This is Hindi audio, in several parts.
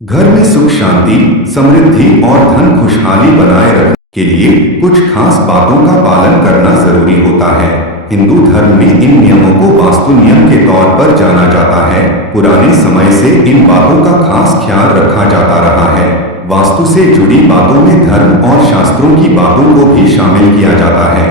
घर में सुख शांति, समृद्धि और धन खुशहाली बनाए रखने के लिए कुछ खास बातों का पालन करना जरूरी होता है। हिंदू धर्म में इन नियमों को वास्तु नियम के तौर पर जाना जाता है। पुराने समय से इन बातों का खास ख्याल रखा जाता रहा है। वास्तु से जुड़ी बातों में धर्म और शास्त्रों की बातों को भी शामिल किया जाता है।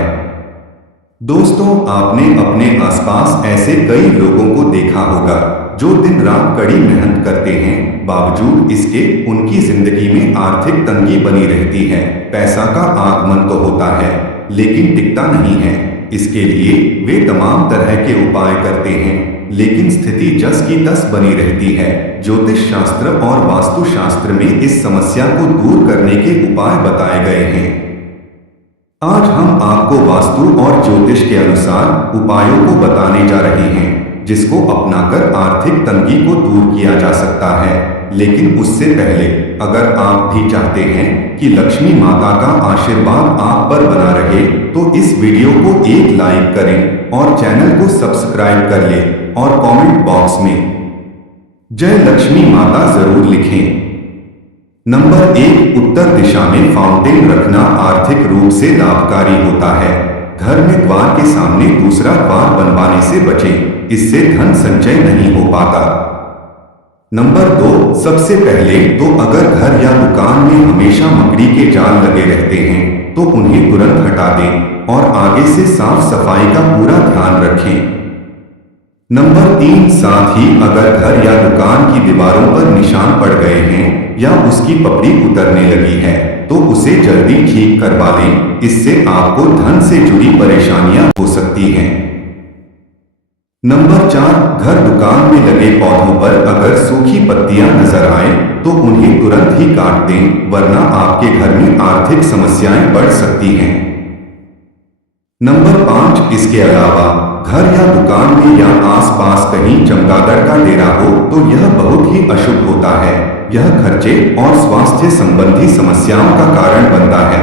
दोस्तों, आपने अपने आसपास ऐसे कई लोगों को देखा होगा जो दिन रात कड़ी मेहनत करते हैं, बावजूद इसके उनकी जिंदगी में आर्थिक तंगी बनी रहती है। पैसा का आगमन तो होता है लेकिन टिकता नहीं है। इसके लिए वे तमाम तरह के उपाय करते हैं, लेकिन स्थिति जस की तस बनी रहती है। ज्योतिष शास्त्र और वास्तु शास्त्र में इस समस्या को दूर करने के उपाय बताए गए हैं। आज हम आपको वास्तु और ज्योतिष के अनुसार उपायों को बताने जा रहे हैं जिसको अपनाकर आर्थिक तंगी को दूर किया जा सकता है। लेकिन उससे पहले अगर आप भी चाहते हैं कि लक्ष्मी माता का आशीर्वाद आप पर बना रहे तो इस वीडियो को एक लाइक करें और चैनल को सब्सक्राइब कर लें और कमेंट बॉक्स में जय लक्ष्मी माता जरूर लिखें। नंबर 1, उत्तर दिशा में फाउंटेन रखना आर्थिक रूप से लाभकारी होता है। घर में द्वार के सामने दूसरा द्वार बनवाने से बचें, इससे धन संचय नहीं हो पाता। नंबर 2, सबसे पहले तो अगर घर या दुकान में हमेशा मकड़ी के जाल लगे रहते हैं तो उन्हें तुरंत हटा दें और आगे से साफ सफाई का पूरा ध्यान रखें। नंबर 3, साथ ही अगर घर या दुकान की दीवारों पर निशान पड़ गए हैं या उसकी पपड़ी उतरने लगी है तो उसे जल्दी ठीक करवा लें, इससे आपको धन से जुड़ी परेशानियां हो सकती हैं। नंबर 4, घर दुकान में लगे पौधों पर अगर सूखी पत्तियां नजर आए तो उन्हें तुरंत ही काट दें, वरना आपके घर में आर्थिक समस्याएं बढ़ सकती हैं। नंबर 5, इसके अलावा घर या दुकान में या आसपास कहीं चमगादड़ का डेरा हो तो यह बहुत ही अशुभ होता है। यह खर्चे और स्वास्थ्य संबंधी समस्याओं का कारण बनता है।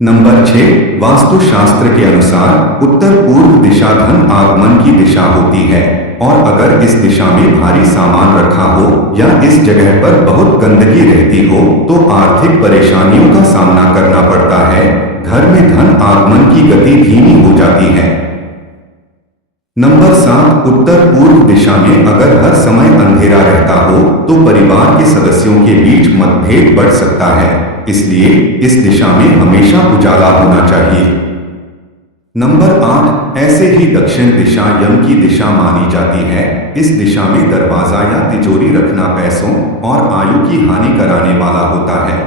नंबर 6, वास्तु शास्त्र के अनुसार उत्तर पूर्व दिशा धन आगमन की दिशा होती है और अगर इस दिशा में भारी सामान रखा हो या इस जगह पर बहुत गंदगी रहती हो तो आर्थिक परेशानियों का सामना करना पड़ता है। घर में धन आगमन की गति धीमी हो जाती है। नंबर 7, उत्तर पूर्व दिशा में अगर हर समय अंधेरा रहता हो तो परिवार के सदस्यों के बीच मतभेद बढ़ सकता है, इसलिए इस दिशा में हमेशा उजाला होना चाहिए। नंबर 8, ऐसे ही दक्षिण दिशा यम की दिशा मानी जाती है। इस दिशा में दरवाजा या तिजोरी रखना पैसों और आयु की हानि कराने वाला होता है।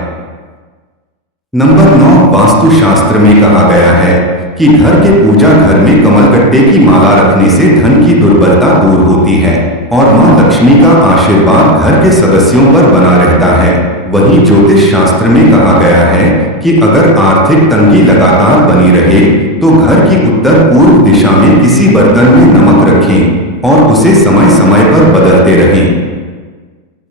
नंबर 9, वास्तु शास्त्र में कहा गया है कि घर के पूजा घर में कमलगट्टे की माला रखने से धन की दुर्बलता दूर होती है और मां लक्ष्मी का आशीर्वाद घर के सदस्यों पर बना रहता है। वहीं ज्योतिष शास्त्र में कहा गया है कि अगर आर्थिक तंगी लगातार बनी रहे तो घर की उत्तर पूर्व दिशा में किसी बर्तन में नमक रखें और उसे समय समय पर बदलते रहें।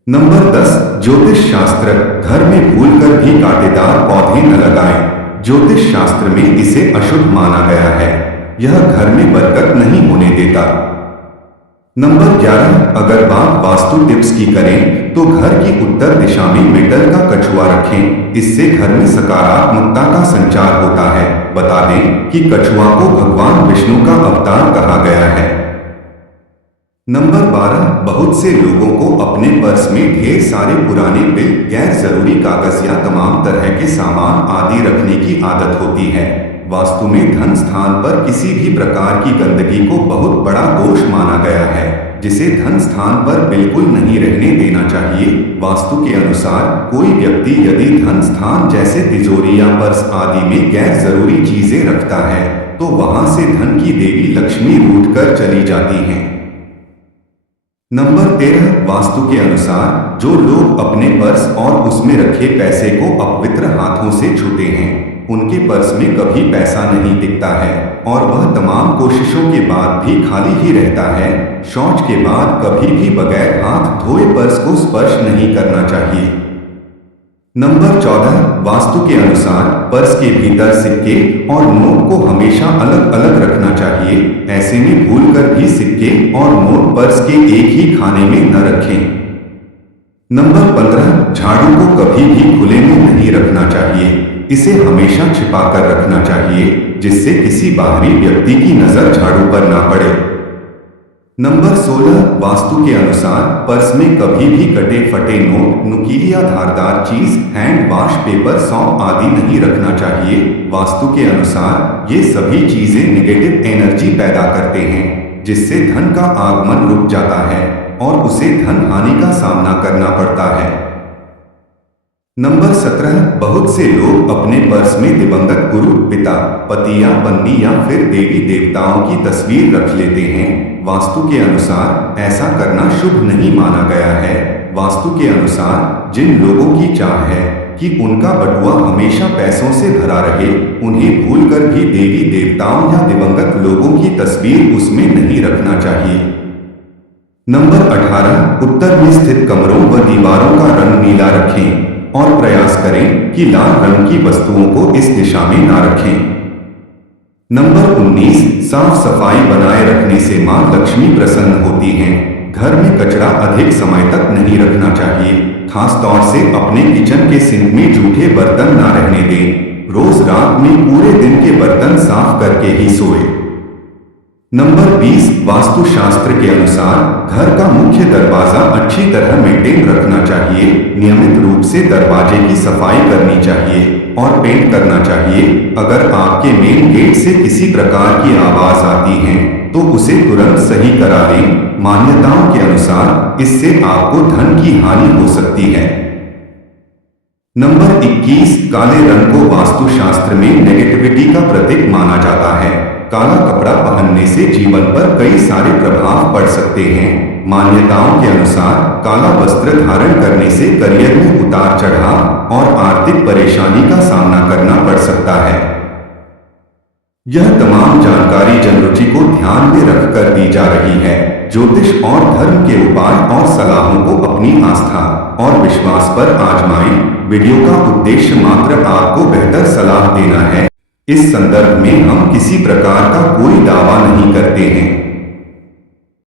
नंबर 10, ज्योतिष शास्त्र घर में भूलकर भी कांटेदार पौधे न लगाएं। ज्योतिष शास्त्र में इसे अशुभ माना गया है। यह घर में बरकत नहीं होने देता। नंबर 11, अगर बात वास्तु टिप्स की करें तो घर की उत्तर दिशा में मेटल का कछुआ रखें, इससे घर में सकारात्मकता का संचार होता है। बता दें कि कछुआ को भगवान विष्णु का अवतार कहा गया है। नंबर 12, बहुत से लोगों को अपने पर्स में ढेर सारे पुराने बिल, गैर जरूरी कागज या तमाम तरह के सामान आदि रखने की आदत होती है। वास्तु में धन स्थान पर किसी भी प्रकार की गंदगी को बहुत बड़ा दोष माना गया है, जिसे धन स्थान पर बिल्कुल नहीं रहने देना चाहिए। वास्तु के अनुसार कोई व्यक्ति यदि धन स्थान जैसे तिजोरी या पर्स आदि में गैर जरूरी चीजें रखता है तो वहां से धन की देवी लक्ष्मी रूठ कर चली जाती हैं। नंबर 13, वास्तु के अनुसार जो लोग अपने पर्स और उसमें रखे पैसे को अपवित्र हाथों से छूते हैं उनके पर्स में कभी पैसा नहीं टिकता है और वह तमाम कोशिशों के बाद भी खाली ही रहता है। शौच के बाद कभी भी बगैर हाथ धोए पर्स को स्पर्श नहीं करना चाहिए। नंबर 14, वास्तु के अनुसार पर्स के भीतर सिक्के और नोट को हमेशा अलग अलग रखना चाहिए। ऐसे में भूलकर भी सिक्के और नोट पर्स के एक ही खाने में न रखें। नंबर 15, झाड़ू को कभी भी खुले में नहीं रखना चाहिए। इसे हमेशा छिपा कर रखना चाहिए, जिससे किसी बाहरी व्यक्ति की नजर झाड़ू पर ना पड़े। नंबर 16, वास्तु के अनुसार पर्स में कभी भी कटे फटे नोट, नुकीली या धारदार चीज, हैंड वॉश पेपर, सौंफ आदि नहीं रखना चाहिए। वास्तु के अनुसार ये सभी चीजें नेगेटिव एनर्जी पैदा करते हैं, जिससे धन का आगमन रुक जाता है और उसे धन हानि का सामना करना पड़ता है। नंबर 17, बहुत से लोग अपने पर्स में दिवंगत गुरु, पिता, पति या पत्नी या फिर देवी देवताओं की तस्वीर रख लेते हैं। वास्तु के अनुसार ऐसा करना शुभ नहीं माना गया है। वास्तु के अनुसार जिन लोगों की चाह है कि उनका बटुआ हमेशा पैसों से भरा रहे, उन्हें भूलकर भी देवी देवताओं या दिवंगत लोगों की तस्वीर उसमें नहीं रखना चाहिए। नंबर 18, उत्तर में स्थित कमरों व दीवारों का रंग नीला रखें और प्रयास करें कि लाल रंग की वस्तुओं को इस दिशा में ना रखें। नंबर 19, साफ सफाई बनाए रखने से मां लक्ष्मी प्रसन्न होती हैं। घर में कचरा अधिक समय तक नहीं रखना चाहिए, खास तौर से अपने किचन के सिंक में जूठे बर्तन ना रहने दें। रोज रात में पूरे दिन के बर्तन साफ करके ही सोए। नंबर 20, वास्तु शास्त्र के अनुसार घर का मुख्य दरवाजा अच्छी तरह मेंटेन रखना चाहिए। नियमित रूप से दरवाजे की सफाई करनी चाहिए और पेंट करना चाहिए। अगर आपके मेन गेट से किसी प्रकार की आवाज आती है तो उसे तुरंत सही करा लें। मान्यताओं के अनुसार इससे आपको धन की हानि हो सकती है। नंबर 21, काले रंग को वास्तु शास्त्र में नेगेटिविटी का प्रतीक माना जाता है। काला कपड़ा पहनने से जीवन पर कई सारे प्रभाव पड़ सकते हैं। मान्यताओं के अनुसार काला वस्त्र धारण करने से करियर में उतार चढ़ाव और आर्थिक परेशानी का सामना करना पड़ सकता है। यह तमाम जानकारी जनरुचि को ध्यान में रखकर दी जा रही है। ज्योतिष और धर्म के उपाय और सलाहों को अपनी आस्था और विश्वास पर आजमाएं। वीडियो का उद्देश्य मात्र आपको बेहतर सलाह देना है। इस संदर्भ में हम किसी प्रकार का कोई दावा नहीं करते हैं।